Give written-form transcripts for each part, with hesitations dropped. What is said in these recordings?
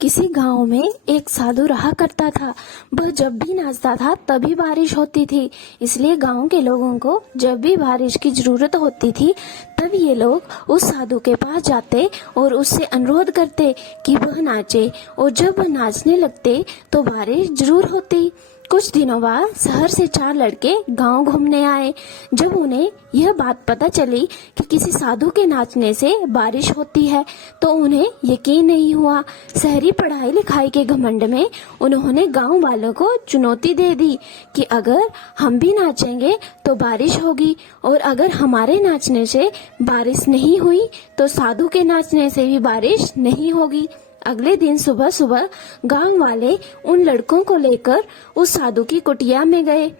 किसी गांव में एक साधु रहा करता था। वह जब भी नाचता था तभी बारिश होती थी। इसलिए गांव के लोगों को जब भी बारिश की जरूरत होती थी तब ये लोग उस साधु के पास जाते और उससे अनुरोध करते कि वह नाचे, और जब वह नाचने लगते तो बारिश जरूर होती। कुछ दिनों बाद शहर से 4 लड़के गांव घूमने आए। जब उन्हें यह बात पता चली कि किसी साधु के नाचने से बारिश होती है तो उन्हें यकीन नहीं हुआ। शहरी पढ़ाई लिखाई के घमंड में उन्होंने गांव वालों को चुनौती दे दी कि अगर हम भी नाचेंगे तो बारिश होगी, और अगर हमारे नाचने से बारिश नहीं हुई तो साधु के नाचने से भी बारिश नहीं होगी। अगले दिन सुबह सुबह गांव वाले उन लड़कों को लेकर उस साधु की कुटिया में गए।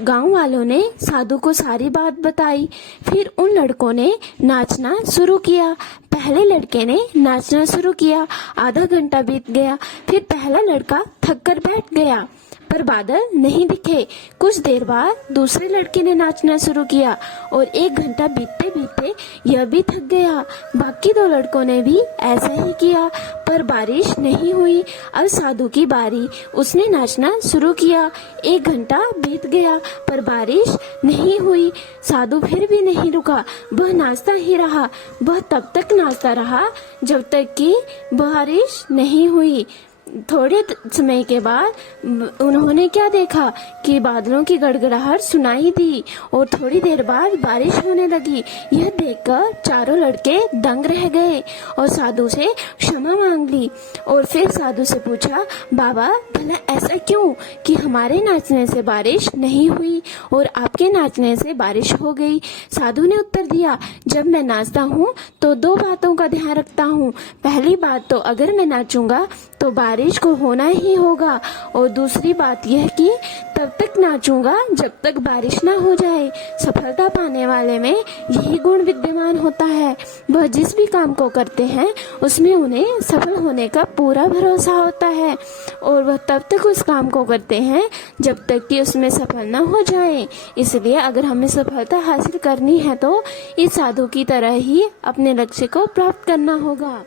गांव वालों ने साधु को सारी बात बताई। फिर उन लड़कों ने नाचना शुरू किया। पहले लड़के ने नाचना शुरू किया। आधा घंटा बीत गया। फिर पहला लड़का थक कर बैठ गया, पर बादल नहीं दिखे। कुछ देर बाद दूसरे लड़के ने नाचना शुरू किया और 1 घंटा बीतते बीतते यह भी थक गया। बाकी 2 लड़कों ने भी ऐसा ही किया, पर बारिश नहीं हुई। अब साधु की बारी। उसने नाचना शुरू किया। 1 घंटा बीत गया, पर बारिश नहीं हुई। साधु फिर भी नहीं रुका, वह नाचता ही रहा। वह तब तक नाचता रहा जब तक कि बारिश नहीं हुई। थोड़े समय के बाद उन्होंने क्या देखा कि बादलों की गड़गड़ाहट सुनाई दी और थोड़ी देर बाद बारिश होने लगी। यह देखकर चारों लड़के दंग रह गए और साधु से क्षमा मांग ली। और फिर साधु से पूछा, बाबा भला ऐसा क्यों कि हमारे नाचने से बारिश नहीं हुई और आपके नाचने से बारिश हो गई? साधु ने उत्तर दिया, जब मैं नाचता हूँ तो 2 बातों का ध्यान रखता हूँ। पहली बात तो अगर मैं नाचूंगा तो बारिश को होना ही होगा, और दूसरी बात यह कि तब तक नाचूंगा जब तक बारिश ना हो जाए। सफलता पाने वाले में यही गुण विद्यमान होता है। वह जिस भी काम को करते हैं उसमें उन्हें सफल होने का पूरा भरोसा होता है, और वह तब तक उस काम को करते हैं जब तक कि उसमें सफल ना हो जाए। इसलिए अगर हमें सफलता हासिल करनी है तो इस साधु की तरह ही अपने लक्ष्य को प्राप्त करना होगा।